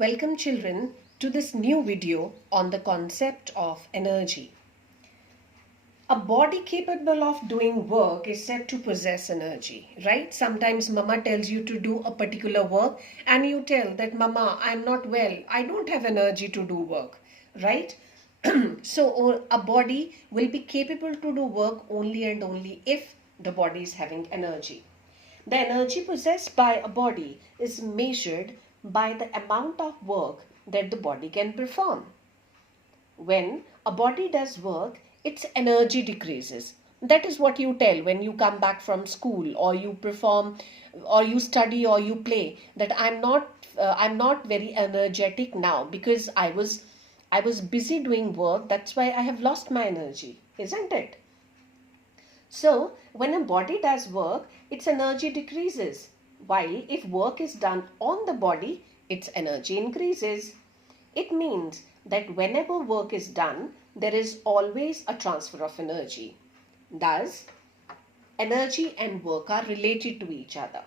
Welcome children to this new video on the concept of energy. A body capable of doing work is said to possess energy, right? Sometimes mama tells you to do a particular work and you tell that mama, I'm not well, I don't have energy to do work, right? So a body will be capable to do work only and only if the body is having energy. The energy possessed by a body is measured by the amount of work that the body can perform. When a body does work, its energy decreases. That is what you tell when you come back from school or you perform or you study or you play, that I'm not very energetic now because I was busy doing work. That's why I have lost my energy, isn't it? So, when a body does work, its energy decreases, while if work is done on the body, its energy increases. It means that whenever work is done, there is always a transfer of energy. Thus, energy and work are related to each other,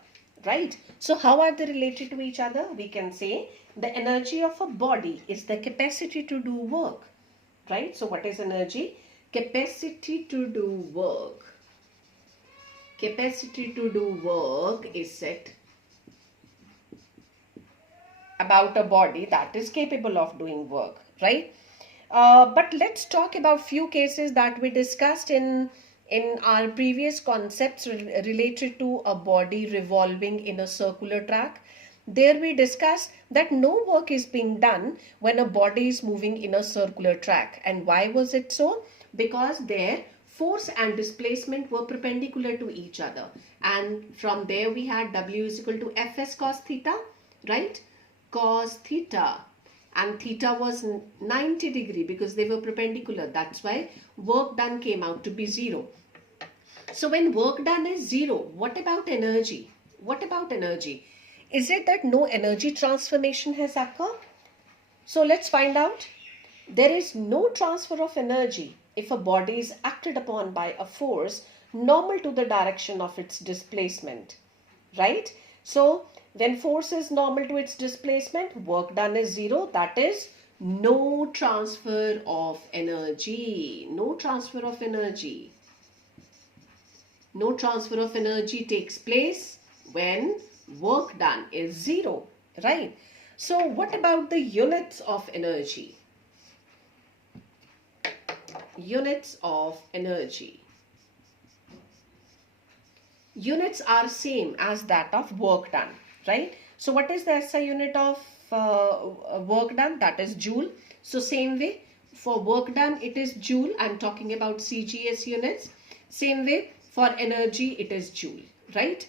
right? So, how are they related to each other? We can say the energy of a body is the capacity to do work, right? So, what is energy? Capacity to do work. Capacity to do work is said about a body that is capable of doing work, right? But let's talk about few cases that we discussed in our previous concepts related to a body revolving in a circular track. There we discussed that no work is being done when a body is moving in a circular track. And why was it so? Because there force and displacement were perpendicular to each other, and from there we had W is equal to Fs cos theta, right? Cos theta, and theta was 90 degree because they were perpendicular. That's why work done came out to be 0. So when work done is 0, what about energy? What about energy? Is it that no energy transformation has occurred? So let's find out. There is no transfer of energy if a body is acted upon by a force normal to the direction of its displacement, right? So when force is normal to its displacement, work done is 0. That is no transfer of energy. No transfer of energy. No transfer of energy takes place when work done is 0, right? So what about the units of energy? Units of energy. Units are same as that of work done, right? So what is the SI unit of work done? That is joule. So same way for work done it is joule. I'm talking about CGS units. Same way for energy it is joule, right?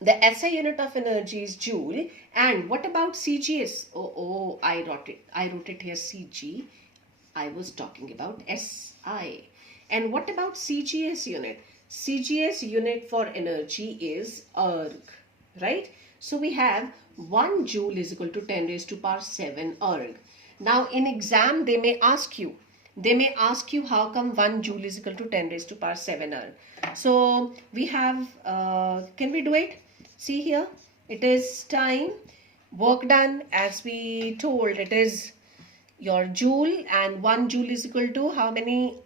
The SI unit of energy is joule. And what about CGS? I wrote it here CG. I was talking about SI. And what about CGS unit? CGS unit for energy is erg, right? So we have 1 joule is equal to 10 raised to power 7 erg. Now in exam they may ask you how come 1 joule is equal to 10 raised to power 7 erg. So we have, can we do it? See here, it is time. Work done, as we told, it is your joule, and 1 joule is equal to how many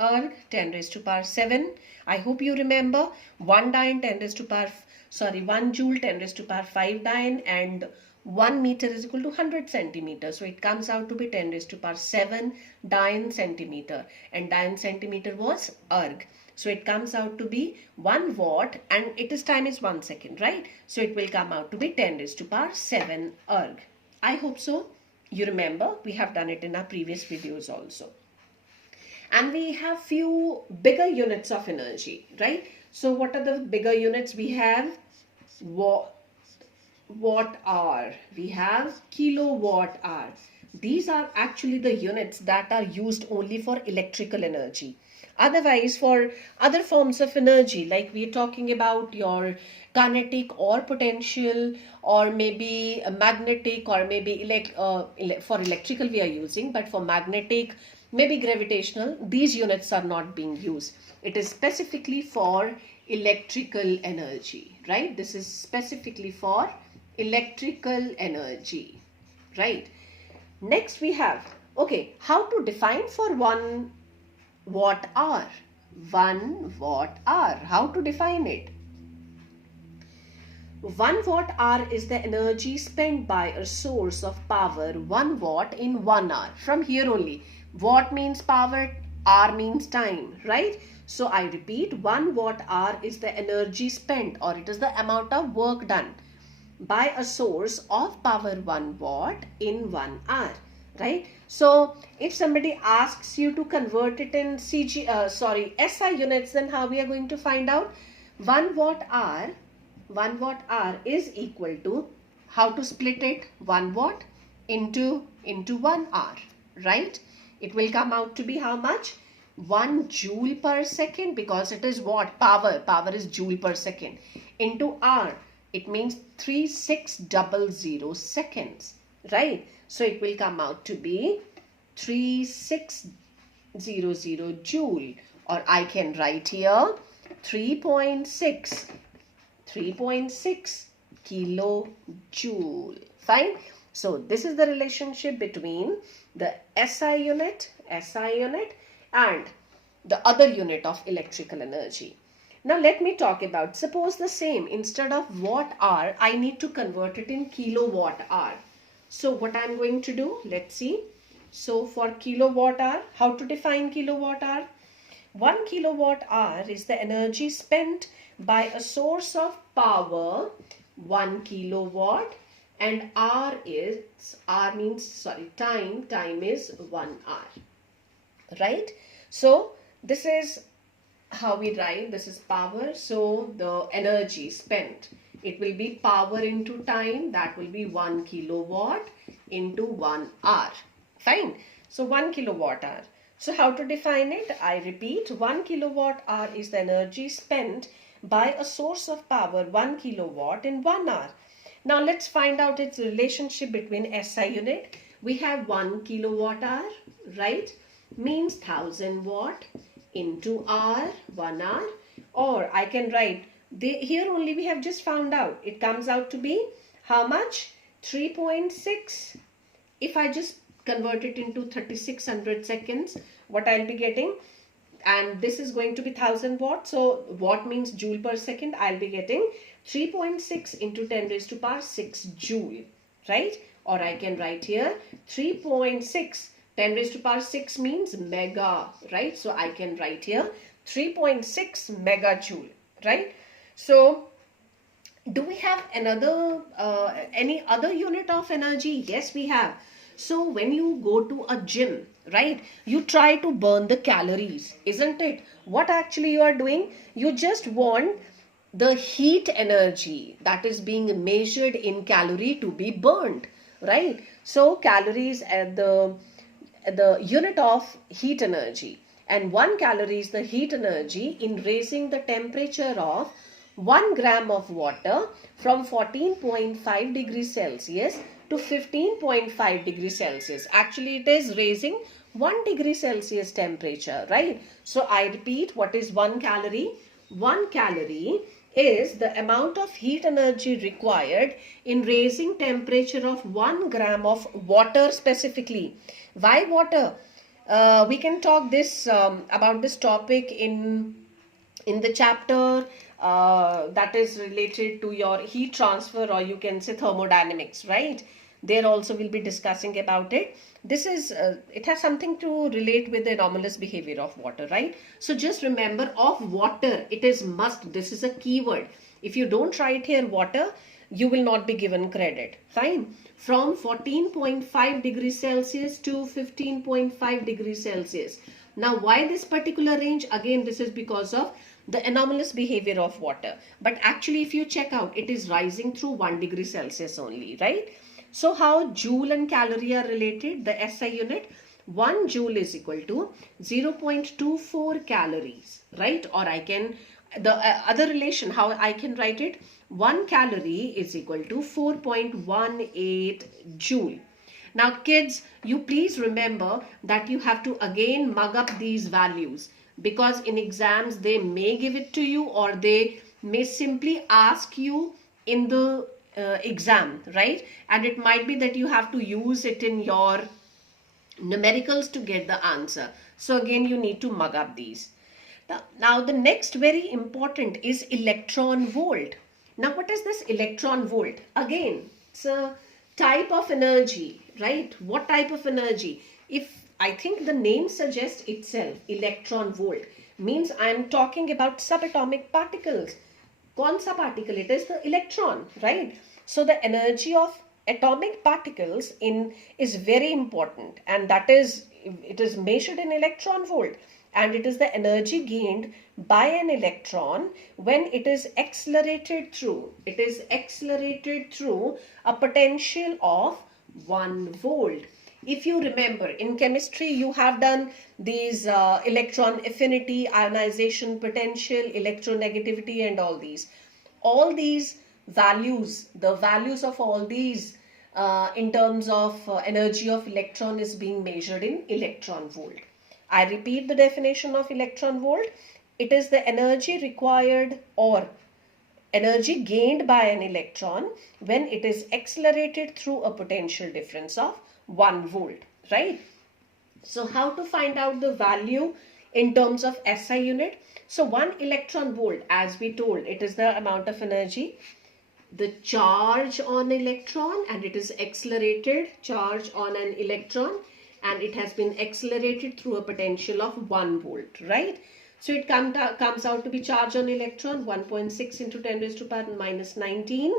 erg? 10 raised to power 7. I hope you remember 1 joule 10 raised to power 5 dyne, and 1 meter is equal to 100 centimeters. So it comes out to be 10 raised to power 7 dyne centimeter, and dyne centimeter was erg. So it comes out to be 1 watt, and it is time is 1 second, right? So it will come out to be 10 raised to power 7 erg. I hope so. You remember, we have done it in our previous videos also. And we have few bigger units of energy, right? So what are the bigger units? We have watt hour. We have kilowatt hour. These are actually the units that are used only for electrical energy. Otherwise, for other forms of energy, like we're talking about your kinetic or potential, or maybe magnetic, or maybe for electrical we are using, but for magnetic, maybe gravitational, these units are not being used. It is specifically for electrical energy, right? This is specifically for electrical energy, right? Next we have, okay, how to define for 1 watt hour. 1 watt hour, how to define it? 1 watt hour is the energy spent by a source of power 1 watt in 1 hour. From here only, watt means power, hour means time, right? So I repeat, 1 watt hour is the energy spent, or it is the amount of work done by a source of power 1 watt in 1 hour, right? So if somebody asks you to convert it in SI units, then how we are going to find out? 1 watt hour is equal to, how to split it? 1 watt into 1 hour, right? It will come out to be how much? 1 joule per second, because it is what? Power is joule per second, into hour. It means 3600 seconds, right? So it will come out to be 3600 joule, or I can write here 3.6 kilojoule. Fine. So this is the relationship between the SI unit and the other unit of electrical energy. Now let me talk about, suppose the same, instead of watt hour, I need to convert it in kilowatt hour. So what I'm going to do, let's see. So for kilowatt hour, how to define kilowatt hour? 1 kilowatt hour is the energy spent by a source of power 1 kilowatt, and time is 1 hour, right? So this is how we write, this is power, so the energy spent, it will be power into time, that will be 1 kilowatt into 1 hour. Fine. So 1 kilowatt hour. So how to define it? I repeat, 1 kilowatt hour is the energy spent by a source of power 1 kilowatt in 1 hour. Now let's find out its relationship between SI unit. We have 1 kilowatt hour, right? Means 1000 watt into hour, 1 hour. Or I can write, here only we have just found out. It comes out to be how much? 3.6. If I just convert it into 3600 seconds, what I'll be getting? And this is going to be 1000 watts. So watt means joule per second. I'll be getting 3.6 into 10 raised to power 6 joule, right? Or I can write here 3.6. 10 raised to power 6 means mega, right? So I can write here 3.6 megajoule, right? So do we have another, any other unit of energy? Yes, we have. So when you go to a gym, right, you try to burn the calories, isn't it? What actually you are doing? You just want the heat energy that is being measured in calorie to be burned, right? So calories at the unit of heat energy, and 1 calorie is the heat energy in raising the temperature of 1 gram of water from 14.5 degrees Celsius to 15.5 degrees Celsius. Actually, it is raising 1 degree Celsius temperature, right? So I repeat, what is 1 calorie? 1 calorie is the amount of heat energy required in raising temperature of 1 gram of water specifically. Why water? We can talk this about this topic in the chapter that is related to your heat transfer, or you can say thermodynamics, right? There also we'll be discussing about it. This is, it has something to relate with the anomalous behavior of water, right? So just remember, of water, it is must. This is a keyword. If you don't write here water, you will not be given credit. Fine. From 14.5 degrees Celsius to 15.5 degrees Celsius. Now, why this particular range? Again, this is because of the anomalous behavior of water. But actually, if you check out, it is rising through 1 degree Celsius only, right? So how joule and calorie are related? The SI unit, 1 joule is equal to 0.24 calories, right? Or I can, the other relation, how I can write it? 1 calorie is equal to 4.18 joule. Now kids, you please remember that you have to again mug up these values, because in exams they may give it to you, or they may simply ask you in the exam, right? And it might be that you have to use it in your numericals to get the answer. So again, you need to mug up these. Now the next very important is electron volt. Now what is this electron volt? Again, it's a type of energy, right? What type of energy? If I think the name suggests itself, electron volt, means I'm talking about subatomic particles. कौन सा particle? It is the electron, right? So the energy of atomic particles is very important, and that is, it is measured in electron volt, and it is the energy gained by an electron when it is accelerated through a potential of 1 volt. If you remember, in chemistry you have done these electron affinity, ionization potential, electronegativity, and all these values, the values of all these in terms of energy of electron is being measured in electron volt. I repeat the definition of electron volt. It is the energy required or energy gained by an electron when it is accelerated through a potential difference of 1 volt, right? So how to find out the value in terms of SI unit? So 1 electron volt, as we told, it is the amount of energy, the charge on electron, and it is accelerated charge on an electron, and it has been accelerated through a potential of 1 volt, right? So it comes out to be charge on electron 1.6 into 10 raised to power minus 19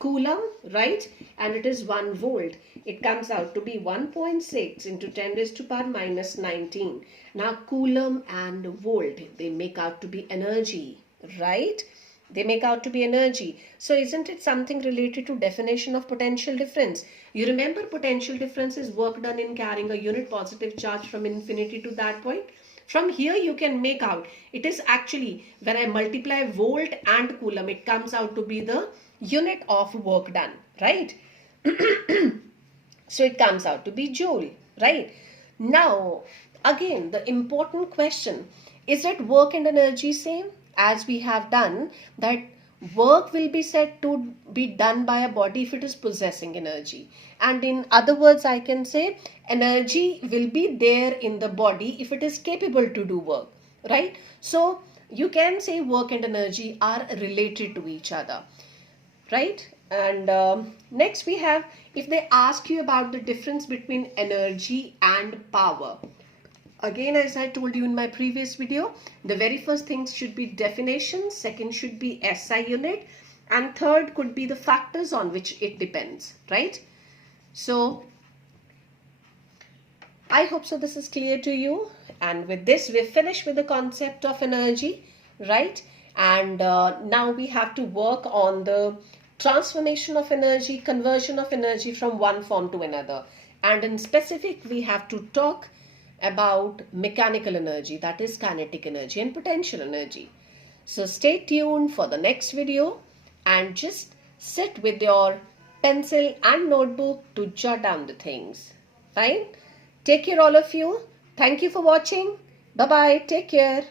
coulomb, right? And it is 1 volt. It comes out to be 1.6 into 10 raised to power minus 19. Now coulomb and volt, they make out to be energy, right? They make out to be energy. So isn't it something related to definition of potential difference? You remember potential difference is work done in carrying a unit positive charge from infinity to that point. From here you can make out, it is actually when I multiply volt and coulomb, it comes out to be the unit of work done, right? So it comes out to be joule, right? Now again, the important question, is it work and energy same? As we have done that, work will be said to be done by a body if it is possessing energy, and in other words I can say energy will be there in the body if it is capable to do work, right? So you can say work and energy are related to each other, right? And next we have, if they ask you about the difference between energy and power, again, as I told you in my previous video, the very first things should be definition, second should be SI unit, and third could be the factors on which it depends, right? So I hope so this is clear to you, and with this we finish with the concept of energy, right? And now we have to work on the transformation of energy, conversion of energy from one form to another, and in specific we have to talk about mechanical energy, that is kinetic energy and potential energy. So stay tuned for the next video and just sit with your pencil and notebook to jot down the things. Fine? Take care all of you. Thank you for watching. Bye bye. Take care.